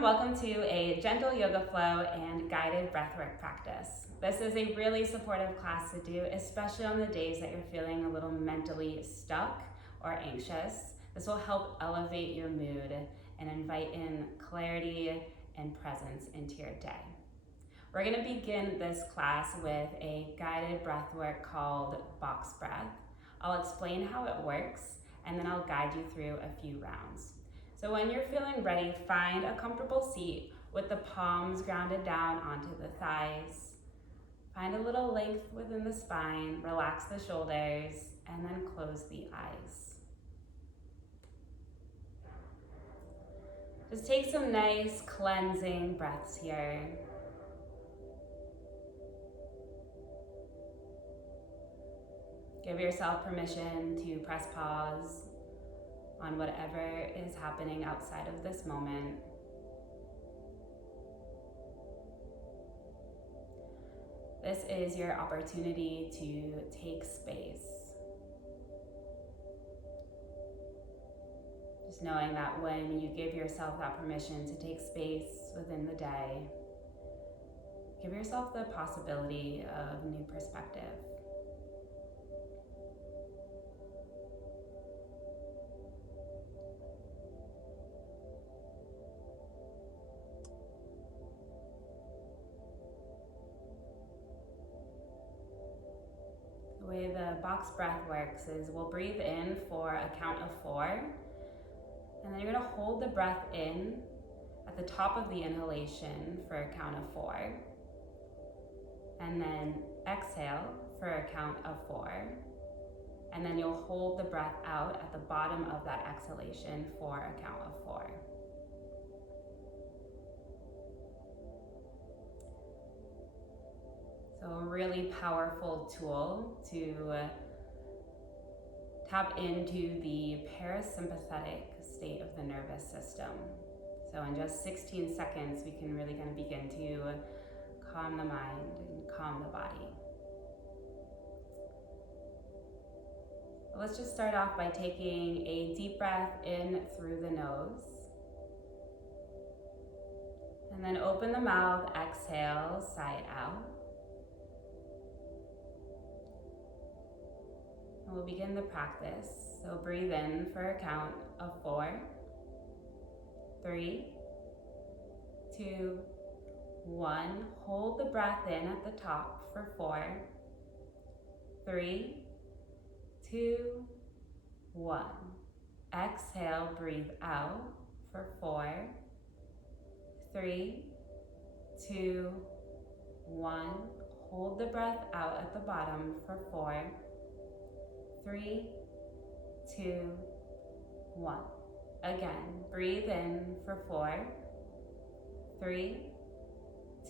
everyone, welcome to a gentle yoga flow and guided breathwork practice. This is a really supportive class to do, especially on the days that you're feeling a little mentally stuck or anxious. This will help elevate your mood and invite in clarity and presence into your day. We're going to begin this class with a guided breathwork called box breath. I'll explain how it works and then I'll guide you through a few rounds. So when you're feeling ready, find a comfortable seat with the palms grounded down onto the thighs. Find a little length within the spine, relax the shoulders, and then close the eyes. Just take some nice cleansing breaths here. Give yourself permission to press pause on whatever is happening outside of this moment. This is your opportunity to take space. Just knowing that when you give yourself that permission to take space within the day, give yourself the possibility of new perspective. The way the box breath works is we'll breathe in for a count of 4, and then you're going to hold the breath in at the top of the inhalation for a count of 4, and then exhale for a count of 4, and then you'll hold the breath out at the bottom of that exhalation for a count of 4. So a really powerful tool to tap into the parasympathetic state of the nervous system. So in just 16 seconds, we can really kind of begin to calm the mind and calm the body. Let's just start off by taking a deep breath in through the nose. And then open the mouth, exhale, sigh it out. And we'll begin the practice. So breathe in for a count of 4, 3, 2, 1. Hold the breath in at the top for 4, 3, 2, 1. Exhale, breathe out for 4, 3, 2, 1. Hold the breath out at the bottom for 4, 3, 2, 1. Again, breathe in for 4, 3,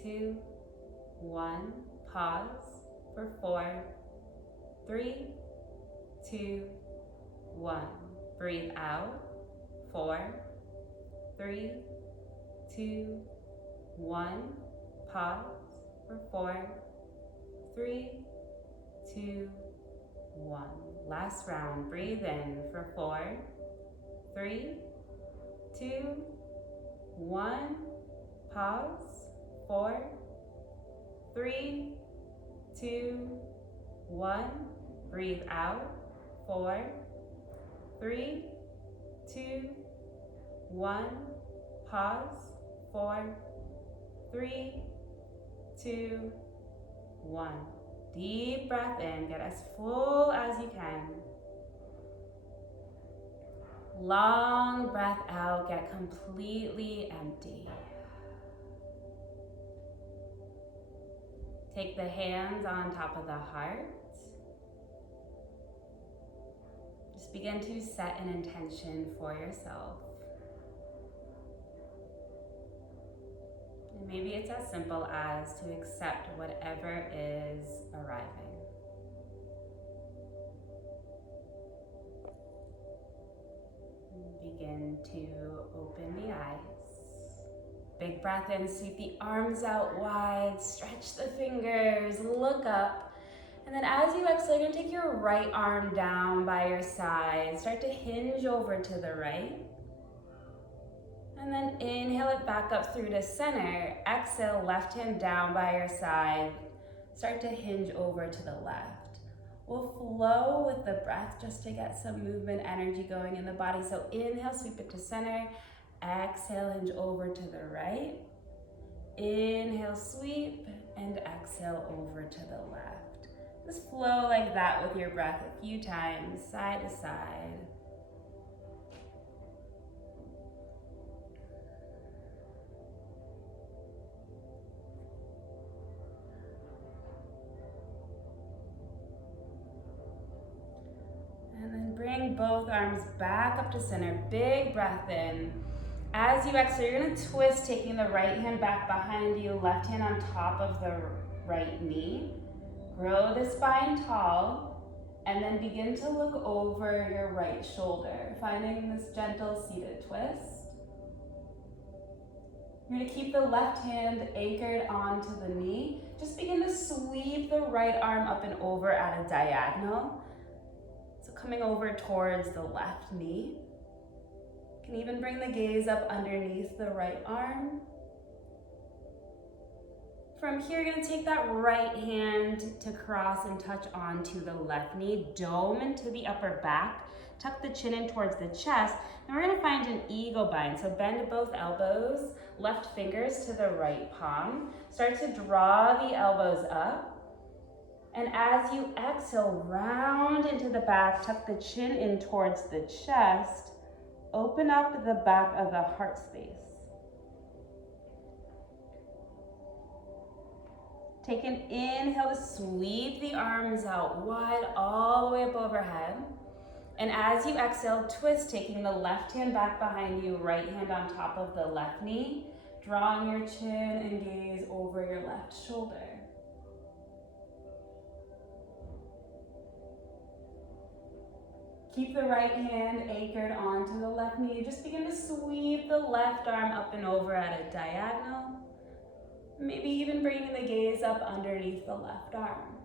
2, 1. Pause for 4, 3, 2, 1. Breathe out. 4, 3, 2, 1. Pause for 4, 3, 2, 1. Last round. Breathe in for 4, 3, 2, 1. Pause. 4, 3, 2, 1. Breathe out. 4, 3, 2, 1. Pause. 4, 3, 2, 1. Deep breath in. Get as full as you can. Long breath out. Get completely empty. Take the hands on top of the heart. Just begin to set an intention for yourself. And maybe it's as simple as to accept whatever is arriving. Begin to open the eyes. Big breath in, sweep the arms out wide, stretch the fingers, look up. And then as you exhale, you're gonna take your right arm down by your side. Start to hinge over to the right. And then inhale it back up through to center. Exhale, left hand down by your side. Start to hinge over to the left. We'll flow with the breath just to get some movement energy going in the body. So inhale, sweep it to center. Exhale, hinge over to the right. Inhale, sweep, and exhale over to the left. Just flow like that with your breath a few times, side to side. And then bring both arms back up to center. Big breath in. As you exhale, you're gonna twist, taking the right hand back behind you, left hand on top of the right knee. Grow the spine tall, and then begin to look over your right shoulder, finding this gentle seated twist. You're gonna keep the left hand anchored onto the knee. Just begin to sweep the right arm up and over at a diagonal. So coming over towards the left knee. You can even bring the gaze up underneath the right arm. From here, you're gonna take that right hand to cross and touch onto the left knee, dome into the upper back, tuck the chin in towards the chest, and we're gonna find an eagle bind. So bend both elbows, left fingers to the right palm. Start to draw the elbows up. And as you exhale, round into the back, tuck the chin in towards the chest, open up the back of the heart space. Take an inhale to sweep the arms out wide, all the way up overhead. And as you exhale, twist, taking the left hand back behind you, right hand on top of the left knee, drawing your chin and gaze over your left shoulder. Keep the right hand anchored onto the left knee. Just begin to sweep the left arm up and over at a diagonal. Maybe even bringing the gaze up underneath the left arm.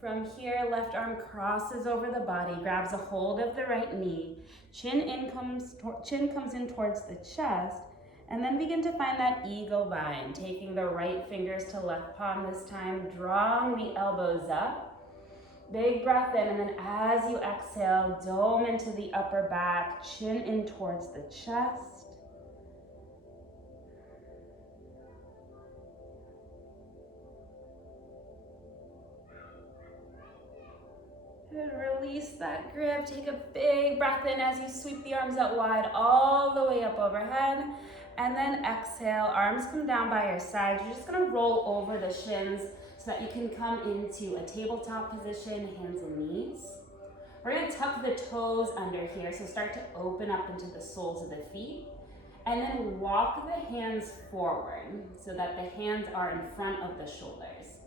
From here, left arm crosses over the body, grabs a hold of the right knee. Chin comes in towards the chest, and then begin to find that eagle bind, taking the right fingers to left palm this time, drawing the elbows up. Big breath in, and then as you exhale, dome into the upper back, chin in towards the chest. And release that grip. Take a big breath in as you sweep the arms out wide, all the way up overhead. And then exhale, arms come down by your side. You're just gonna roll over the shins so that you can come into a tabletop position, hands and knees. We're gonna tuck the toes under here, so start to open up into the soles of the feet. And then walk the hands forward so that the hands are in front of the shoulders.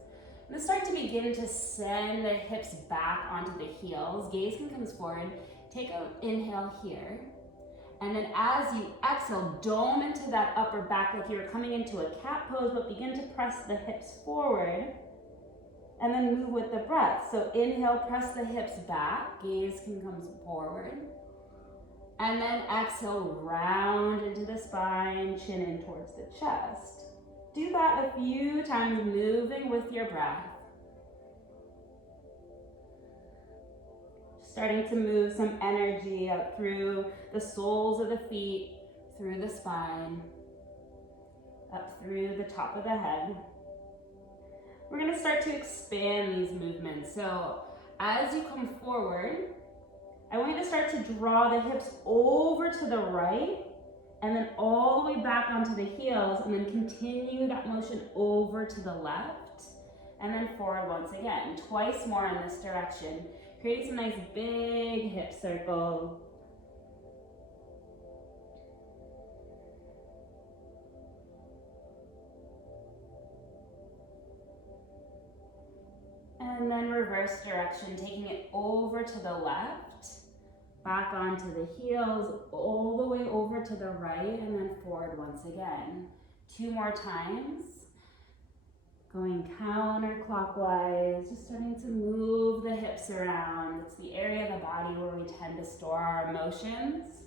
I'm gonna start to begin to send the hips back onto the heels. Gaze comes forward. Take an inhale here. And then as you exhale, dome into that upper back like you're coming into a cat pose, but begin to press the hips forward. And then move with the breath. So inhale, press the hips back. Gaze comes forward. And then exhale, round into the spine, chin in towards the chest. Do that a few times, moving with your breath. Starting to move some energy up through the soles of the feet, through the spine, up through the top of the head. We're gonna start to expand these movements. So as you come forward, I want you to start to draw the hips over to the right, and then all the way back onto the heels, and then continue that motion over to the left, and then forward once again. Twice more in this direction. Creating some nice big hip circle. And then reverse direction, taking it over to the left, back onto the heels, all the way over to the right, and then forward once again. 2 more times. Going counterclockwise, just starting to move the hips around. It's the area of the body where we tend to store our emotions.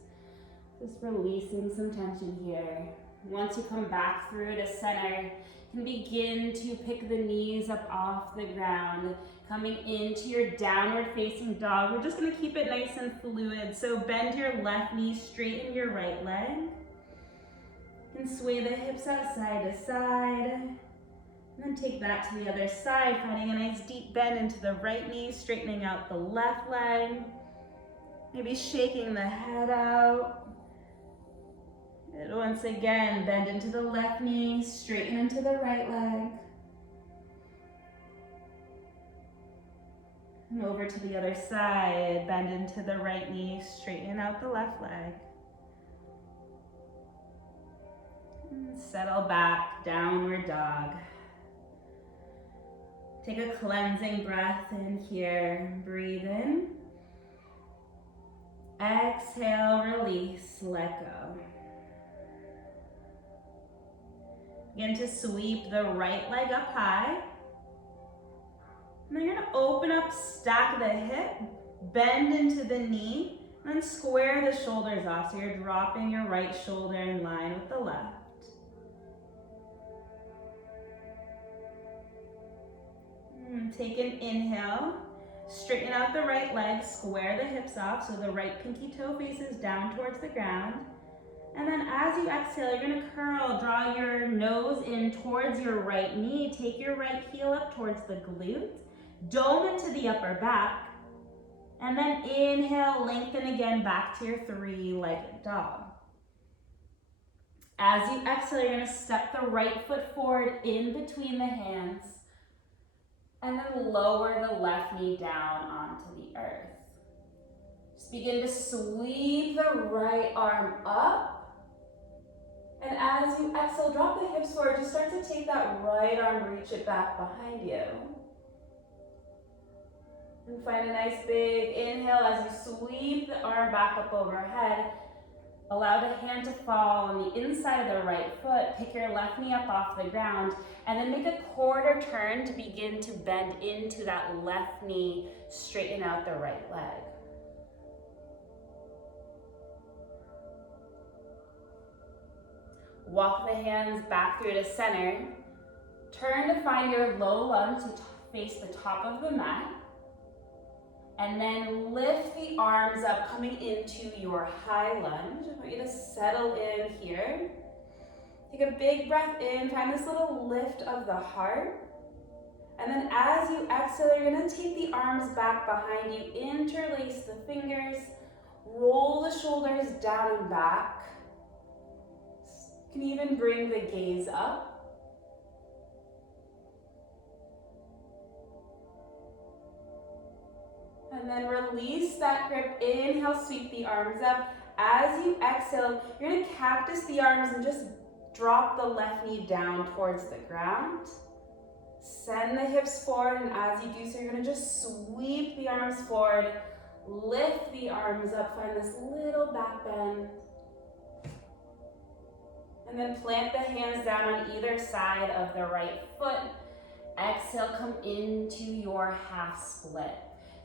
Just releasing some tension here. Once you come back through to center, you can begin to pick the knees up off the ground, coming into your downward facing dog. We're just gonna keep it nice and fluid. So bend your left knee, straighten your right leg. You can sway the hips out side to side. And then take that to the other side, finding a nice deep bend into the right knee, straightening out the left leg. Maybe shaking the head out. And once again, bend into the left knee, straighten into the right leg. And over to the other side, bend into the right knee, straighten out the left leg. And settle back, downward dog. Take a cleansing breath in here. Breathe in. Exhale, release, let go. Begin to sweep the right leg up high. And then you're gonna open up, stack the hip, bend into the knee, and then square the shoulders off. So you're dropping your right shoulder in line with the left. Take an inhale, straighten out the right leg, square the hips off so the right pinky toe faces down towards the ground. And then as you exhale, you're gonna curl, draw your nose in towards your right knee, take your right heel up towards the glute, dome into the upper back, and then inhale, lengthen again back to your three-legged dog. As you exhale, you're gonna step the right foot forward in between the hands, and then lower the left knee down onto the earth. Just begin to sweep the right arm up. And as you exhale, drop the hips forward. Just start to take that right arm, reach it back behind you. And find a nice big inhale as you sweep the arm back up overhead. Allow the hand to fall on the inside of the right foot. Pick your left knee up off the ground. And then make a quarter turn to begin to bend into that left knee. Straighten out the right leg. Walk the hands back through to center. Turn to find your low lunge to face the top of the mat. And then lift the arms up, coming into your high lunge. I want you to settle in here. Take a big breath in, find this little lift of the heart. And then as you exhale, you're gonna take the arms back behind you, interlace the fingers, roll the shoulders down and back. You can even bring the gaze up. And then release that grip. Inhale, sweep the arms up. As you exhale, you're gonna cactus the arms and just drop the left knee down towards the ground. Send the hips forward, and as you do so, you're gonna just sweep the arms forward, lift the arms up, find this little back bend. And then plant the hands down on either side of the right foot. Exhale, come into your half split.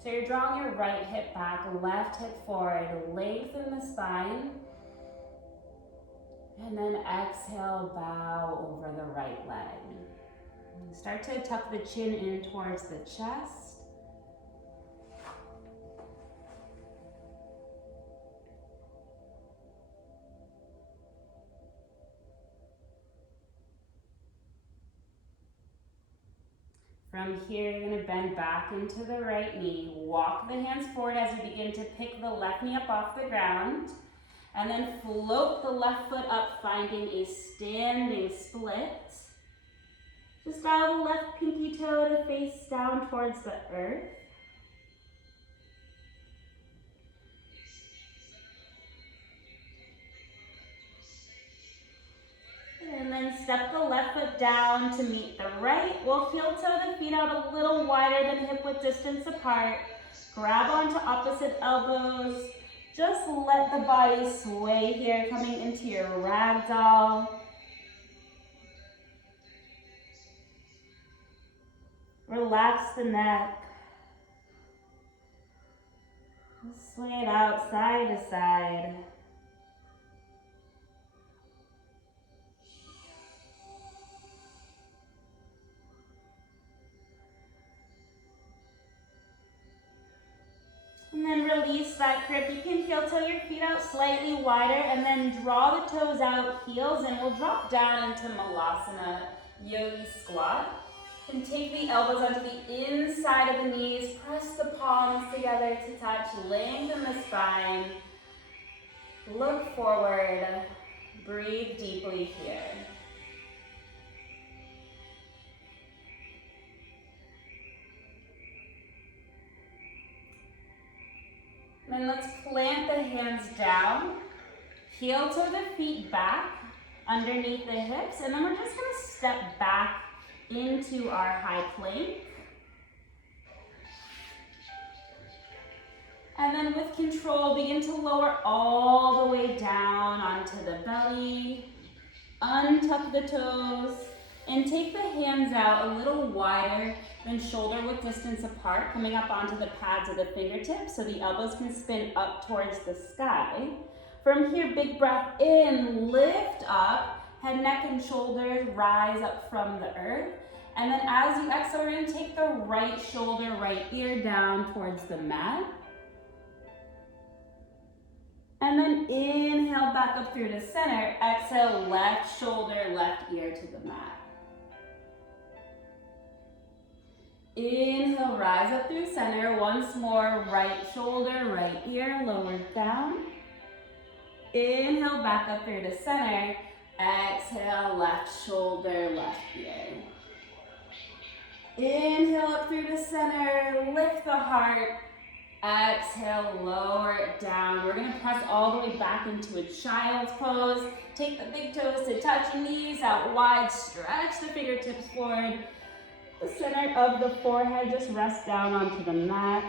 So you're drawing your right hip back, left hip forward, lengthen the spine. And then exhale, bow over the right leg. And start to tuck the chin in towards the chest. From here, you're gonna bend back into the right knee. Walk the hands forward as you begin to pick the left knee up off the ground. And then float the left foot up, finding a standing split. Just allow the left pinky toe to face down towards the earth. And then step the left foot down to meet the right. We'll heel toe the feet out a little wider than hip width distance apart. Grab onto opposite elbows. Just let the body sway here, coming into your ragdoll. Relax the neck. Sway it out side to side. And then release that grip. You can heel toe your feet out slightly wider and then draw the toes out, heels, and we'll drop down into Malasana Yogi Squat. And take the elbows onto the inside of the knees, press the palms together to touch, lengthen the spine. Look forward, breathe deeply here. Then let's plant the hands down, heel toe the feet back underneath the hips, and then we're just gonna step back into our high plank. And then with control, begin to lower all the way down onto the belly. Untuck the toes and take the hands out a little wider than shoulder width distance apart, coming up onto the pads of the fingertips so the elbows can spin up towards the sky. From here, big breath in, lift up, head, neck, and shoulders rise up from the earth. And then as you exhale, we're gonna take the right shoulder, right ear down towards the mat. And then inhale back up through to center. Exhale, left shoulder, left ear to the mat. Inhale, rise up through center. Once more, right shoulder, right ear, lower down. Inhale, back up through to center. Exhale, left shoulder, left ear. Inhale up through to center, lift the heart. Exhale, lower it down. We're gonna press all the way back into a child's pose. Take the big toes to touch, knees out wide, stretch the fingertips forward. The center of the forehead, just rest down onto the mat.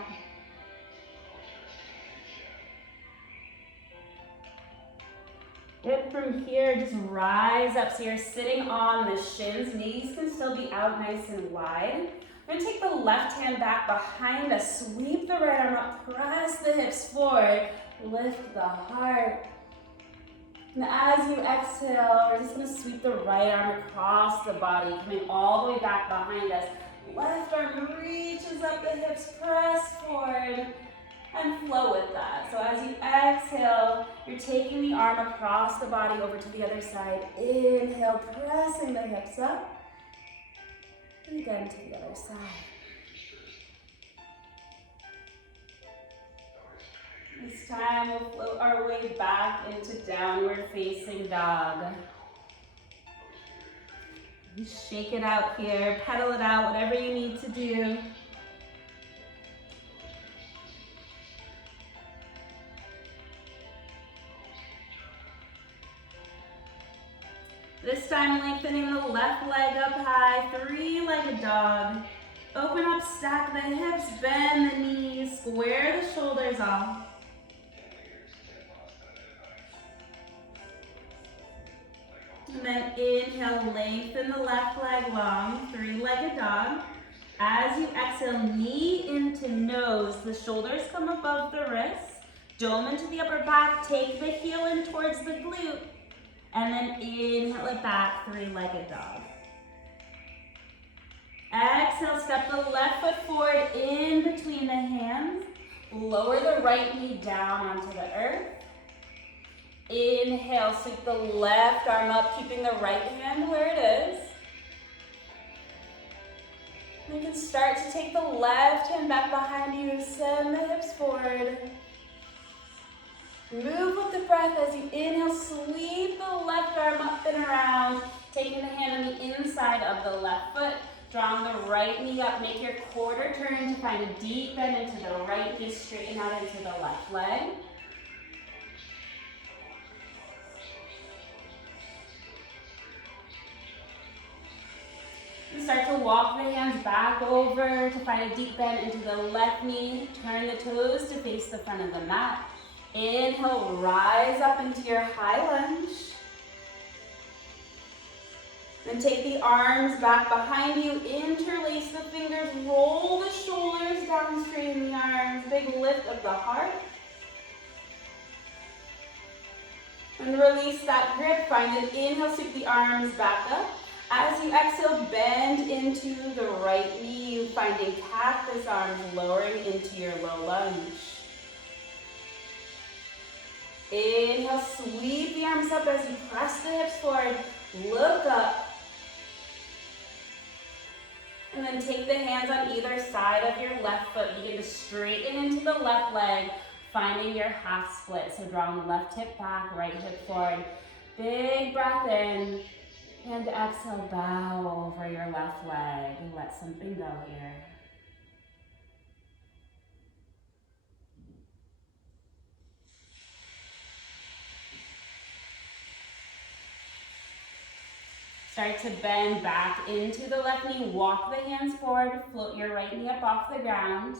Good, from here, just rise up. So you're sitting on the shins. Knees can still be out nice and wide. We're gonna take the left hand back behind us, sweep the right arm up, press the hips forward, lift the heart. And as you exhale, we're just gonna sweep the right arm across the body, coming all the way back behind us. Left arm reaches up the hips, press forward, and flow with that. So as you exhale, you're taking the arm across the body over to the other side. Inhale, pressing the hips up. And again to the other side. This time we'll float our way back into downward facing dog. Shake it out here, pedal it out, whatever you need to do. This time lengthening the left leg up high, three-legged dog. Open up, stack the hips, bend the knees, square the shoulders off. And then inhale, lengthen the left leg long, three-legged dog. As you exhale, knee into nose, the shoulders come above the wrists, dome into the upper back, take the heel in towards the glute. And then inhale it back, three-legged dog. Exhale, step the left foot forward in between the hands. Lower the right knee down onto the earth. Inhale, sweep the left arm up, keeping the right hand where it is. You can start to take the left hand back behind you, send the hips forward. Move with the breath as you inhale, sweep the left arm up and around, taking the hand on the inside of the left foot, drawing the right knee up, make your quarter turn to find a deep bend into the right knee, straighten out into the left leg. And start to walk the hands back over to find a deep bend into the left knee, turn the toes to face the front of the mat. Inhale, rise up into your high lunge. Then take the arms back behind you, interlace the fingers, roll the shoulders down, straighten the arms, big lift of the heart. And release that grip, find an inhale, sweep the arms back up. As you exhale, bend into the right knee, finding cactus arms, lowering into your low lunge. Inhale, sweep the arms up as you press the hips forward, look up. And then take the hands on either side of your left foot. Begin to straighten into the left leg, finding your half split. So drawing left hip back, right hip forward. Big breath in, and exhale, bow over your left leg. And let something go here. Start to bend back into the left knee, walk the hands forward, float your right knee up off the ground,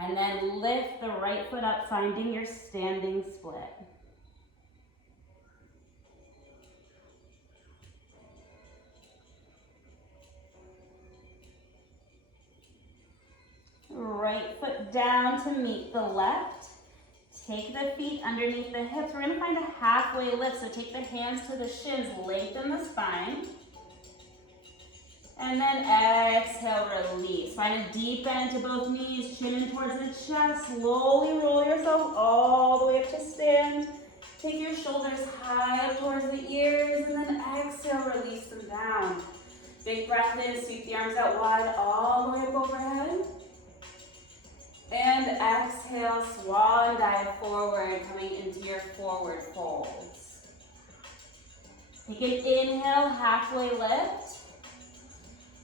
and then lift the right foot up, finding your standing split. Right foot down to meet the left. Take the feet underneath the hips. We're gonna find a halfway lift, so take the hands to the shins, lengthen the spine. And then exhale, release. Find a deep bend to both knees, chin in towards the chest. Slowly roll yourself all the way up to stand. Take your shoulders high up towards the ears, and then exhale, release them down. Big breath in, sweep the arms out wide, all the way up overhead. And exhale, swan dive forward, coming into your forward folds. Take an inhale, halfway lift.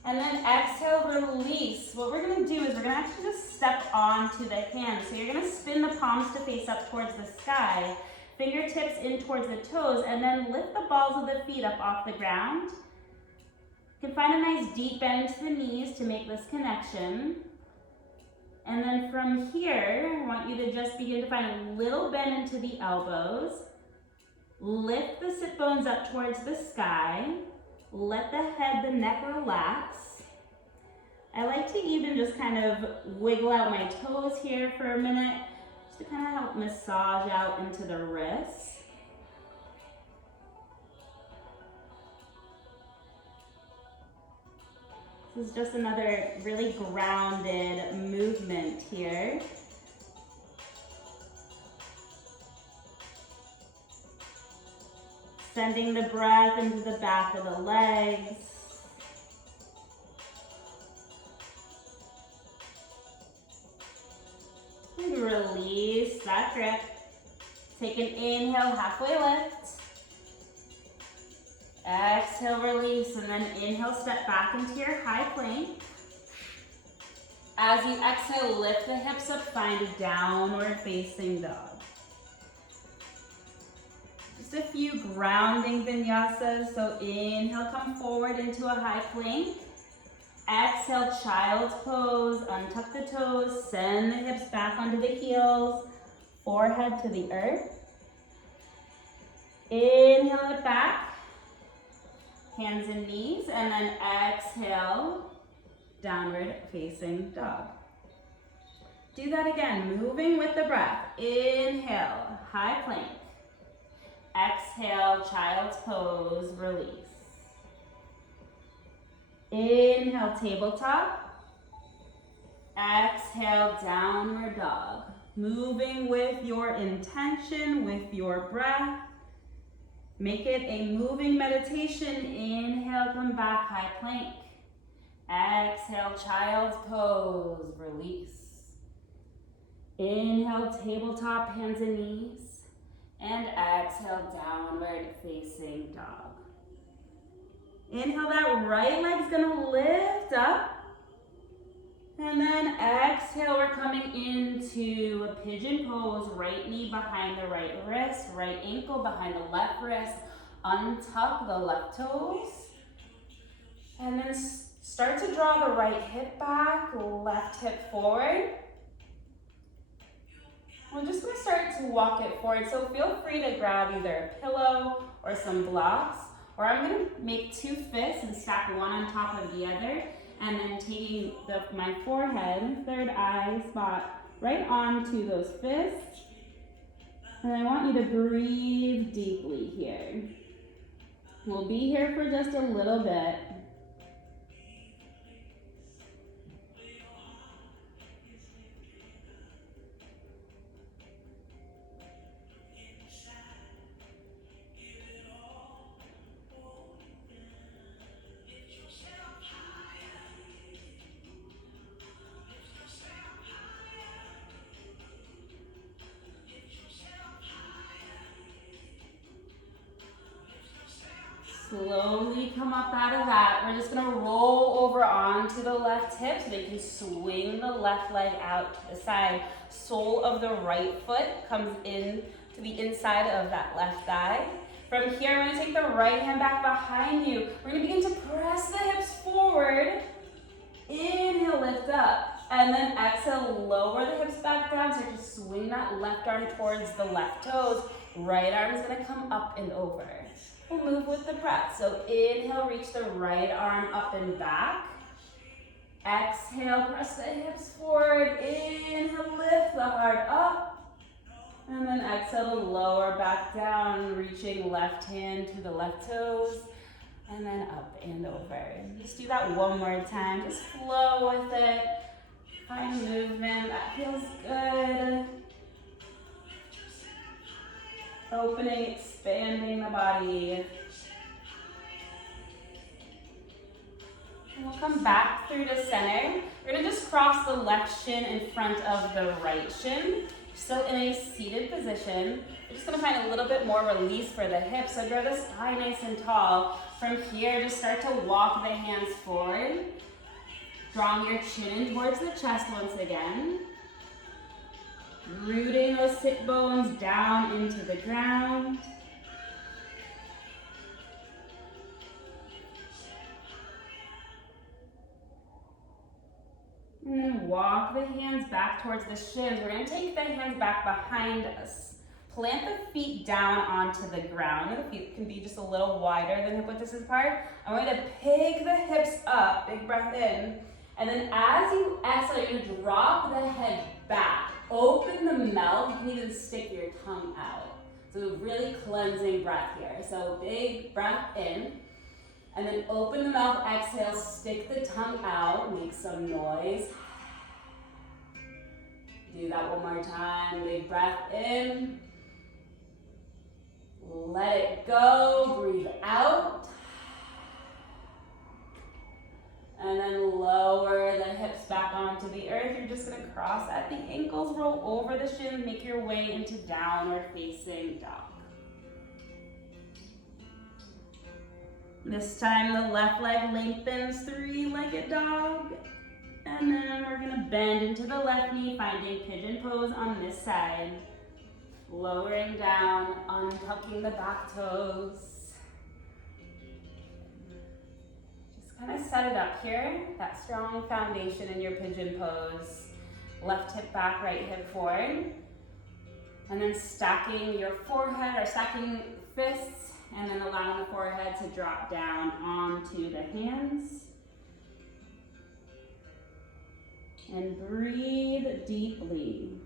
And then exhale, release. What we're gonna do is we're gonna actually just step onto the hands. So you're gonna spin the palms to face up towards the sky, fingertips in towards the toes, and then lift the balls of the feet up off the ground. You can find a nice deep bend to the knees to make this connection. And then from here, I want you to just begin to find a little bend into the elbows. Lift the sit bones up towards the sky. Let the head, the neck relax. I like to even just kind of wiggle out my toes here for a minute, just to kind of help massage out into the wrists. This is just another really grounded movement here. Sending the breath into the back of the legs. And release that grip. Take an inhale, halfway lift. Exhale, release, and then inhale, step back into your high plank. As you exhale, lift the hips up, find a downward facing dog. Just a few grounding vinyasas. So inhale, come forward into a high plank. Exhale, child's pose, untuck the toes, send the hips back onto the heels, forehead to the earth. Inhale it back, hands and knees, and then exhale, downward facing dog. Do that again, moving with the breath. Inhale, high plank. Exhale, child's pose, release. Inhale, tabletop. Exhale, downward dog. Moving with your intention, with your breath. Make it a moving meditation. Inhale, come back, high plank. Exhale, child's pose, release. Inhale, tabletop, hands and knees. And exhale, downward facing dog. Inhale, that right leg's gonna lift up. And then exhale, we're coming into a pigeon pose. Right knee behind the right wrist, right ankle behind the left wrist. Untuck the left toes. And then start to draw the right hip back, left hip forward. We're just gonna start to walk it forward, so feel free to grab either a pillow or some blocks. Or I'm gonna make two fists and stack one on top of the other, and then taking my forehead, third eye spot, right onto those fists. And I want you to breathe deeply here. We'll be here for just a little bit. Slowly come up out of that. We're just gonna roll over onto the left hip so that you can swing the left leg out to the side. Sole of the right foot comes in to the inside of that left thigh. From here, I'm gonna take the right hand back behind you. We're gonna begin to press the hips forward. Inhale, lift up. And then exhale, lower the hips back down. Start to swing that left arm towards the left toes. Right arm is gonna come up and over. We'll move with the breath. So inhale, reach the right arm up and back. Exhale, press the hips forward. Inhale, lift the heart up. And then exhale to lower back down, reaching left hand to the left toes. And then up and over. Just do that one more time. Just flow with it. Find movement. That feels good. Opening, expanding the body. And we'll come back through to center. We're gonna just cross the left shin in front of the right shin. Still in a seated position. We're just gonna find a little bit more release for the hips. So grow the spine nice and tall. From here, just start to walk the hands forward. Drawing your chin in towards the chest once again. Rooting those sit bones down into the ground. And then walk the hands back towards the shins. We're going to take the hands back behind us. Plant the feet down onto the ground. The feet can be just a little wider than hip width distance apart. I'm going to pick the hips up. Big breath in. And then as you exhale, you're going to drop the head back. Open the mouth. You can even stick your tongue out. So really cleansing breath here. So big breath in. And then open the mouth, exhale, stick the tongue out, make some noise. Do that one more time. Big breath in. Let it go. Breathe out. And then lower the hips back onto the earth. You're just going to cross at the ankles, roll over the shins, make your way into downward facing dog. This time the left leg lengthens, three-legged dog. And then we're gonna bend into the left knee, finding pigeon pose on this side. Lowering down, untucking the back toes. Just kind of set it up here, that strong foundation in your pigeon pose. Left hip back, right hip forward. And then stacking your forehead, or stacking fists, and then allowing the forehead to drop down onto the hands. And breathe deeply.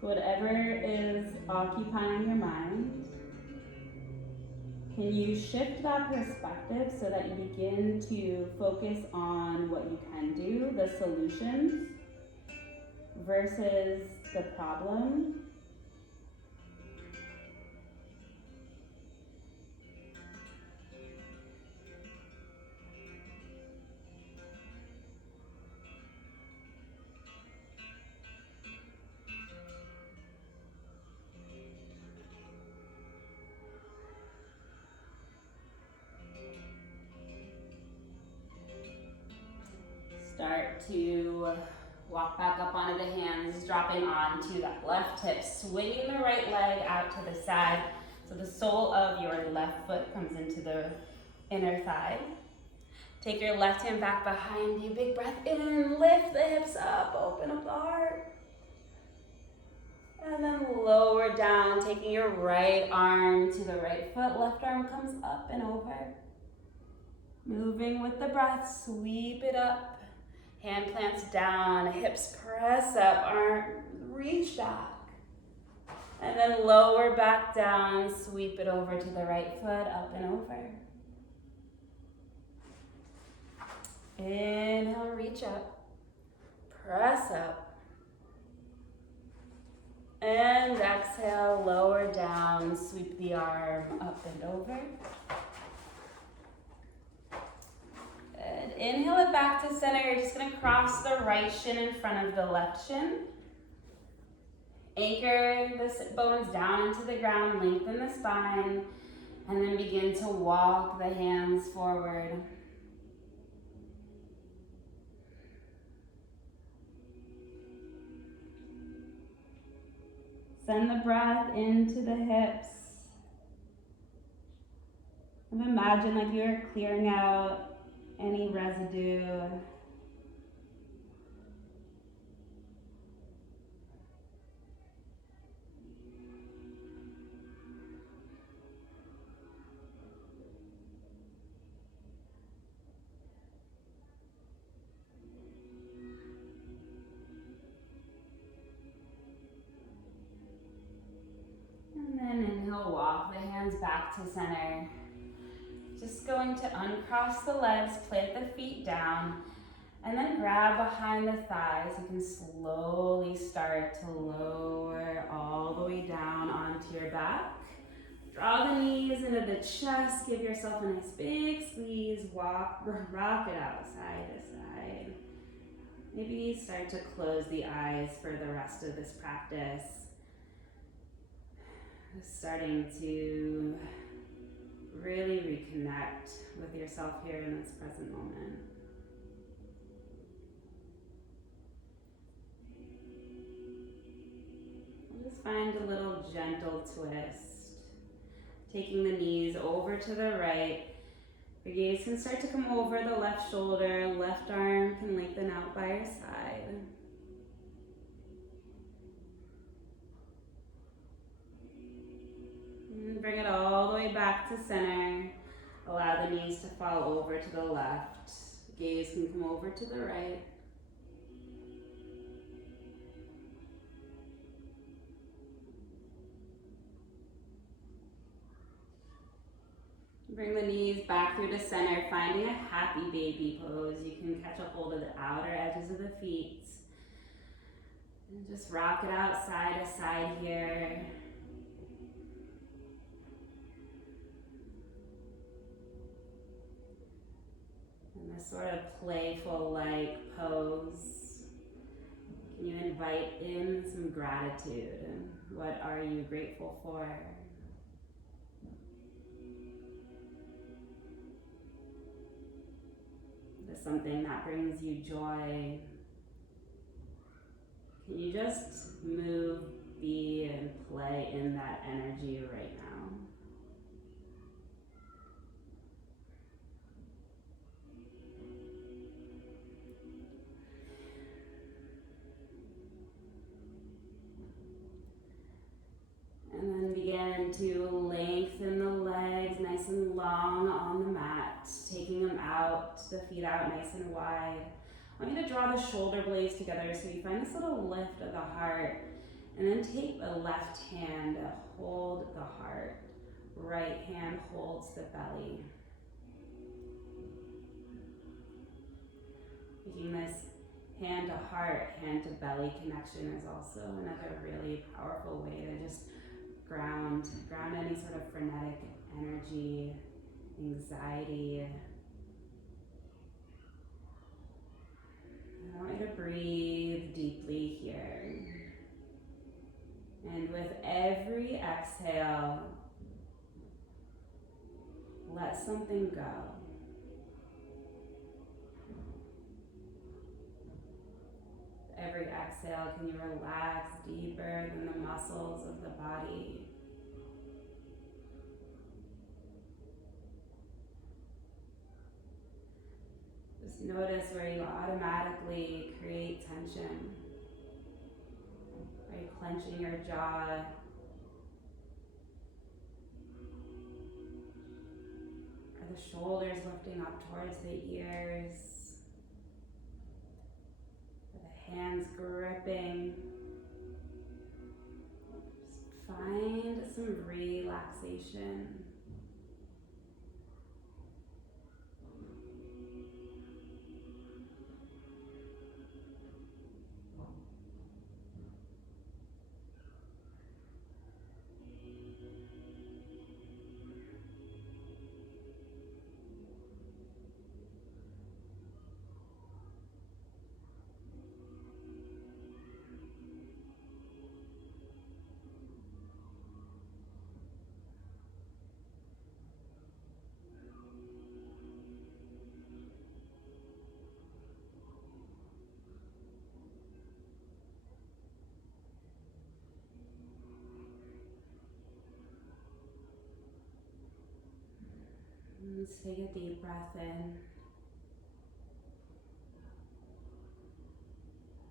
Whatever is occupying your mind, can you shift that perspective so that you begin to focus on what you can do, the solutions, versus the problem? Start to walk back up onto the hands, dropping onto that left hip, swinging the right leg out to the side. So the sole of your left foot comes into the inner thigh. Take your left hand back behind you. Big breath in, lift the hips up, open up the heart. And then lower down, taking your right arm to the right foot. Left arm comes up and over. Moving with the breath, sweep it up. Hand plants down, hips press up, arm reach back. And then lower back down, sweep it over to the right foot, up and over. Inhale, reach up, press up. And exhale, lower down, sweep the arm up and over. Good. Inhale it back to center. You're just gonna cross the right shin in front of the left shin. Anchor the bones down into the ground, lengthen the spine, and then begin to walk the hands forward. Send the breath into the hips. And imagine like you're clearing out any residue. And then inhale, walk the hands back to center. Just going to uncross the legs, plant the feet down, and then grab behind the thighs. You can slowly start to lower all the way down onto your back. Draw the knees into the chest, give yourself a nice big squeeze, rock it out side to side. Maybe start to close the eyes for the rest of this practice. Starting to really reconnect with yourself here in this present moment. Just find a little gentle twist. Taking the knees over to the right. Your gaze can start to come over the left shoulder. Left arm can lengthen out by your side. And bring it all the way back to center. Allow the knees to fall over to the left. Gaze can come over to the right. Bring the knees back through to center, finding a happy baby pose. You can catch a hold of the outer edges of the feet. And just rock it out side to side here. And this sort of playful-like pose. Can you invite in some gratitude? And what are you grateful for? Is something that brings you joy? Can you just move, be, and play in that energy right now? And then begin to lengthen the legs nice and long on the mat, taking them out, the feet out nice and wide. I want you to draw the shoulder blades together so you find this little lift of the heart. And then take the left hand to hold the heart. Right hand holds the belly. Making this hand to heart, hand to belly connection is also another really powerful way to just ground any sort of frenetic energy, anxiety. I want you to breathe deeply here. And with every exhale, let something go. Every exhale, can you relax deeper than the muscles of the body? Just notice where you automatically create tension. Are you clenching your jaw? Are the shoulders lifting up towards the ears? Are the hands gripping? Just find some relaxation. Let's take a deep breath in.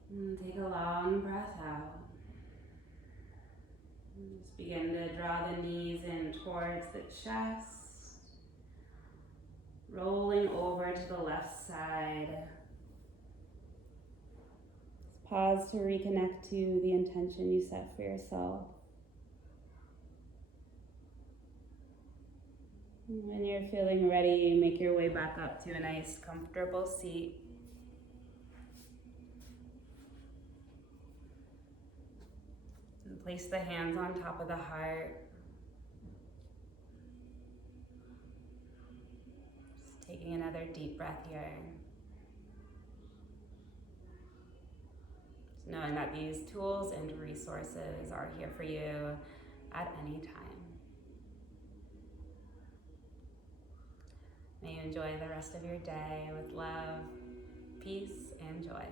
And take a long breath out. And just begin to draw the knees in towards the chest. Rolling over to the left side. Just pause to reconnect to the intention you set for yourself. When you're feeling ready, make your way back up to a nice, comfortable seat. And place the hands on top of the heart. Just taking another deep breath here. Just knowing that these tools and resources are here for you at any time. May you enjoy the rest of your day with love, peace, and joy.